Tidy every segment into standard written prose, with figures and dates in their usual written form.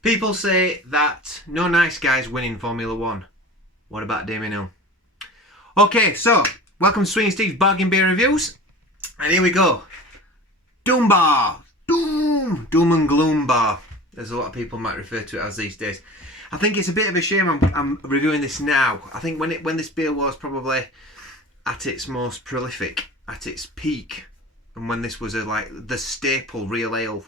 People say that no nice guys win in Formula 1. What about Damien Hill? Okay, so, welcome to Swing Steve's Bargain Beer Reviews. And here we go. Doom Bar. Doom and Gloom Bar, as a lot of people might refer to it as these days. I think it's a bit of a shame I'm reviewing this now. I think when this beer was probably at its most prolific, at its peak, and when this was like the staple real ale.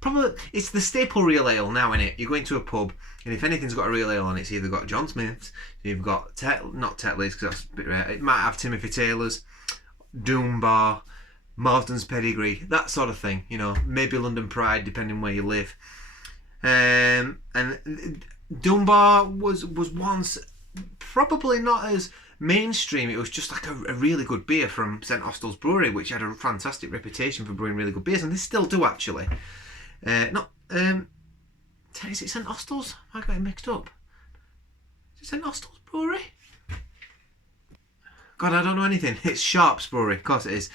Probably it's the staple real ale now, innit? You go into a pub, and if anything's got a real ale on it, it's either got John Smith's, you've got not Tetley's because that's a bit rare. It might have Timothy Taylor's, Doom Bar, Marsden's Pedigree, that sort of thing. You know, maybe London Pride, depending where you live. And Doom Bar was once probably not as mainstream. It was just like a really good beer from St Austell's Brewery, which had a fantastic reputation for brewing really good beers, and they still do actually. Is it St Austell's? I got it mixed up. Is it St Austell's Brewery? God, I don't know anything. It's Sharp's Brewery. Of course it is.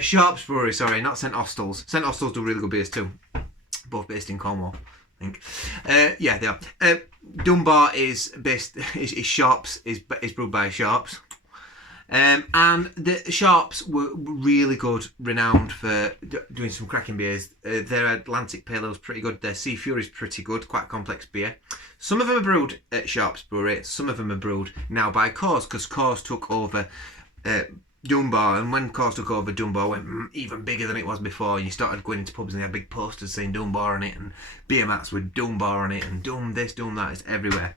Sharp's Brewery, sorry, not St Austell's. St Austell's do really good beers too. Both based in Cornwall, I think. Yeah, they are. Doom Bar is Sharp's, is brewed by Sharp's. And the Sharps were really good, renowned for doing some cracking beers. Their Atlantic Pale Ale's pretty good. Their Sea Fury's pretty good, quite a complex beer. Some of them are brewed at Sharps Brewery. Some of them are brewed now by Coors, because Coors took over Doom Bar. And when Coors took over, Doom Bar went even bigger than it was before. And you started going into pubs and they had big posters saying Doom Bar on it, and beer mats with Doom Bar on it, and Doom this, Doom that. It's everywhere.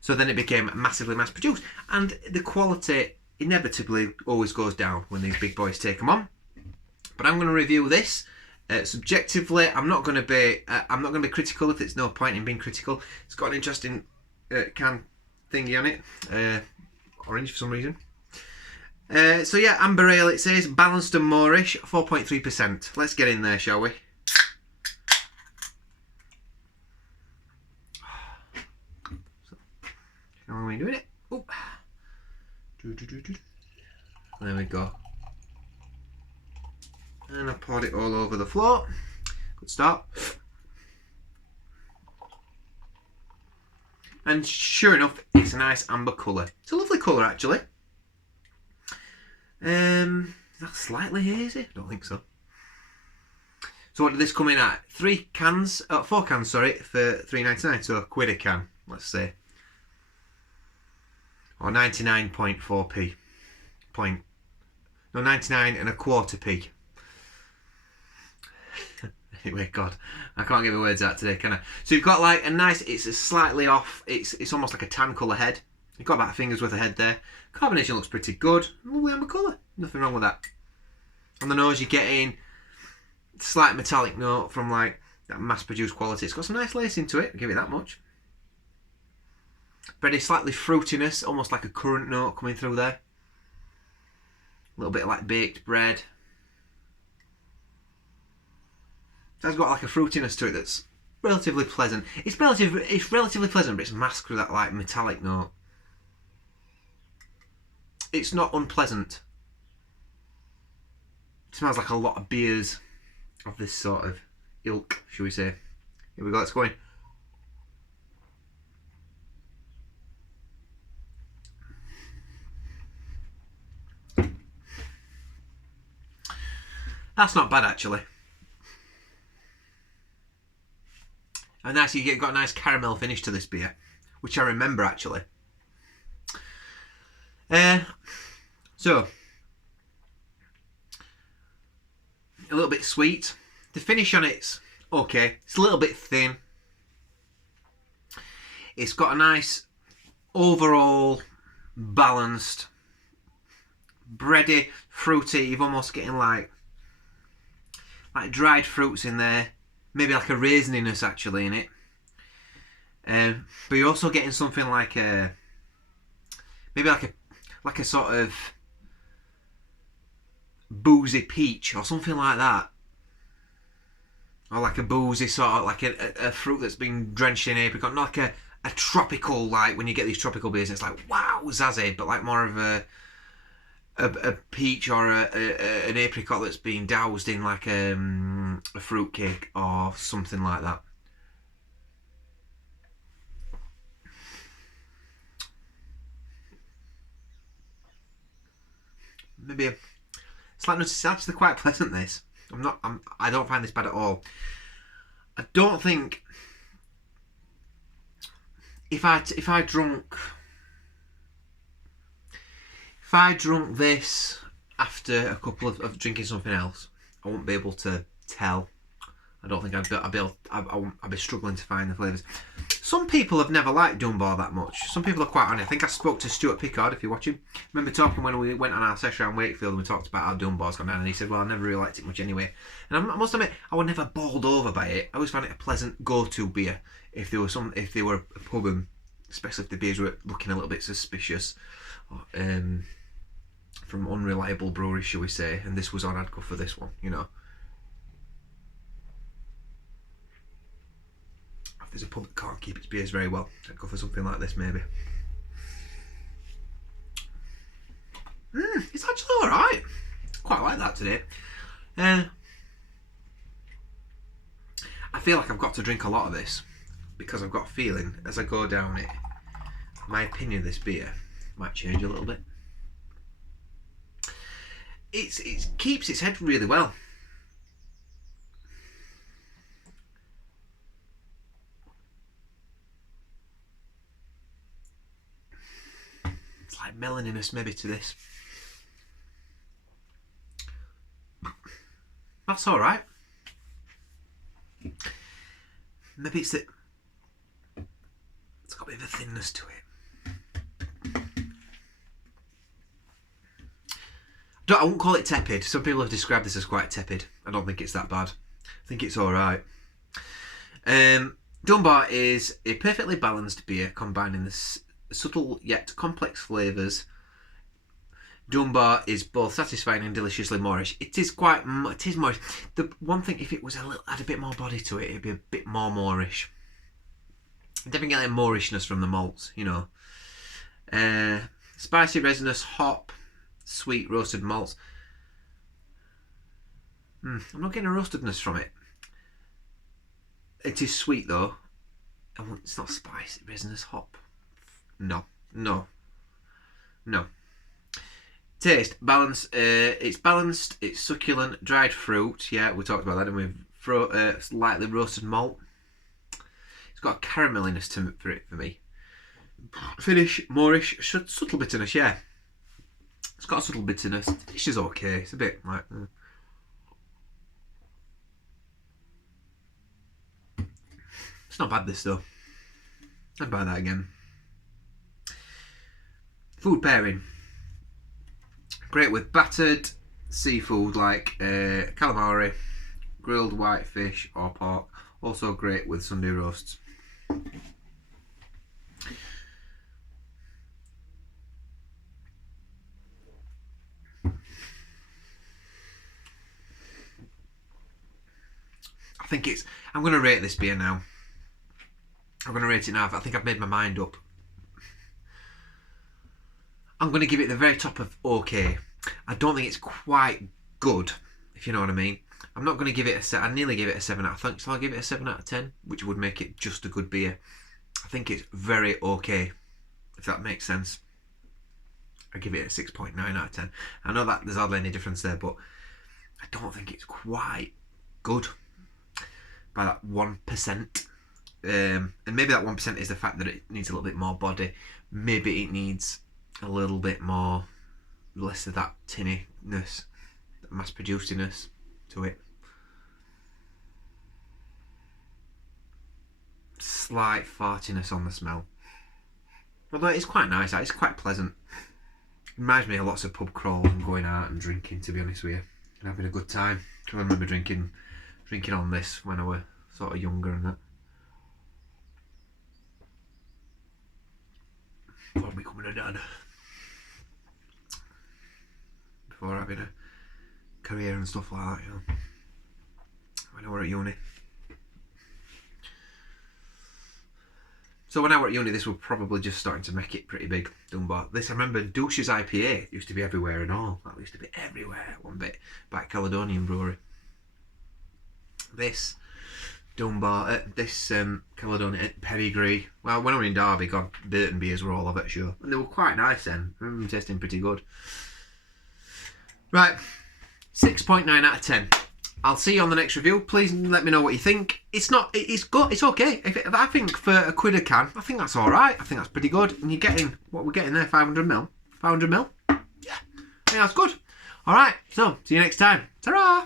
So then it became massively mass produced, and the quality inevitably always goes down when these big boys take them on. But I'm going to review this subjectively. I'm not going to be critical if there's no point in being critical. It's got an interesting can thingy on it, orange for some reason. So yeah, amber ale. It says balanced and moreish, 4.3%. Let's get in there, shall we? How are we doing it? Oh. There we go. And I poured it all over the floor. Good start. And sure enough, it's a nice amber colour. It's a lovely colour actually. That's slightly hazy. I don't think so. So what did this come in at? 4 cans, sorry, for £3.99. So £1 a can, let's say. Or 99.4p. 99 and a quarter p. Anyway, God, I can't get my words out today, can I? So you've got like a nice, it's a slightly off, it's almost like a tan colour head. You've got about a finger's worth of head there. Carbonation looks pretty good. Lovely amber colour. Nothing wrong with that. On the nose you're getting slight metallic note from like that mass produced quality. It's got some nice lace into it, I'll give it that much. Very slightly fruitiness, almost like a currant note coming through there. A little bit like baked bread. It's got like a fruitiness to it that's relatively pleasant. It's relatively pleasant, but it's masked with that like metallic note. It's not unpleasant. It smells like a lot of beers of this sort of ilk, shall we say. Here we go, let's go in. That's not bad actually. And nice, got a nice caramel finish to this beer, which I remember actually. So a little bit sweet. The finish on it's okay. It's a little bit thin. It's got a nice overall balanced, bready, fruity. You're almost getting like dried fruits in there, maybe like a raisininess actually in it. But you're also getting something like maybe like a sort of boozy peach or something like that, or like a boozy sort of like a fruit that's been drenched in apricot, not like a tropical, like when you get these tropical beers, it's like wow zazzy, but like more of a peach or an apricot that's been doused in like a fruit cake or something like that. maybe a slight nutty. It's actually quite pleasant. This. I don't find this bad at all. I don't think if I drunk this after a couple of drinking something else, I won't be able to tell. I don't think I'd be struggling to find the flavours. Some people have never liked Dunbar that much. Some people are quite on it. I think I spoke to Stuart Pickard, if you're watching. Remember talking when we went on our session around Wakefield and we talked about how Dunbar's gone down, and he said, well, I never really liked it much anyway. And I must admit, I was never bowled over by it. I always found it a pleasant go-to beer if they were a pub, and especially if the beers were looking a little bit suspicious. From unreliable breweries, shall we say, and this was on, I'd go for this one, you know. If there's a pub that can't keep its beers very well, I'd go for something like this maybe. It's actually alright. Quite like that today. I feel like I've got to drink a lot of this because I've got a feeling as I go down it, my opinion of this beer might change a little bit. It keeps its head really well. It's like melaninous maybe to this. That's alright. Maybe it's got a bit of a thinness to it. I won't call it tepid. Some people have described this as quite tepid. I don't think it's that bad. I think it's alright. Dunbar is a perfectly balanced beer combining the subtle yet complex flavours. Dunbar is both satisfying and deliciously moreish. It is moreish. The one thing, if it was had a bit more body to it, it'd be a bit more moreish. Definitely getting mourishness from the malts, you know. Spicy, resinous, hop, sweet roasted malts. I'm not getting a roastedness from it. It is sweet though. It's not spicy, resinous, hop. No. Taste, balance. It's balanced. It's succulent, dried fruit. Yeah, we talked about that, and we've slightly roasted malt. It's got a carameliness to it for me. Finish, moreish, subtle bitterness. Yeah. It's got a subtle bitterness. The dish is okay. It's a bit like... It's not bad, this, though. I'd buy that again. Food pairing. Great with battered seafood like calamari, grilled white fish or pork. Also great with Sunday roasts. I'm going to rate this beer now. I'm going to rate it now. I think I've made my mind up. I'm going to give it the very top of okay. I don't think it's quite good, if you know what I mean. I'm not going to give it a 7. I nearly give it a 7 out of 10. So I'll give it a 7 out of 10, which would make it just a good beer. I think it's very okay, if that makes sense. I give it a 6.9 out of 10. I know that there's hardly any difference there, but I don't think it's quite good by that 1%. And maybe that 1% is the fact that it needs a little bit more body. Maybe it needs a little bit more, less of that tinniness, mass producedness to it. Slight fartiness on the smell. Although it's quite nice, it's quite pleasant. Reminds me of lots of pub crawls and going out and drinking, to be honest with you. And having a good time. I remember drinking on this when I was sort of younger and that. Before becoming a dad. Before having a career and stuff like that, you know. When I were at uni. So when I were at uni, this was probably just starting to make it pretty big, Dunbar. This, I remember Douche's IPA used to be everywhere and all. That used to be everywhere, one bit, by Caledonian Brewery. This Dunbar, Caledonian, Pedigree. Well, when I were in Derby, God, Burton beers were all of it, sure. And they were quite nice then. I remember them tasting pretty good. Right, 6.9 out of 10. I'll see you on the next review. Please let me know what you think. It's good. It's okay. If I think for a quid a can, I think that's all right. I think that's pretty good. And you're getting what we're getting there, 500ml. 500ml. Yeah, I think that's good. All right. So see you next time. Ta-ra.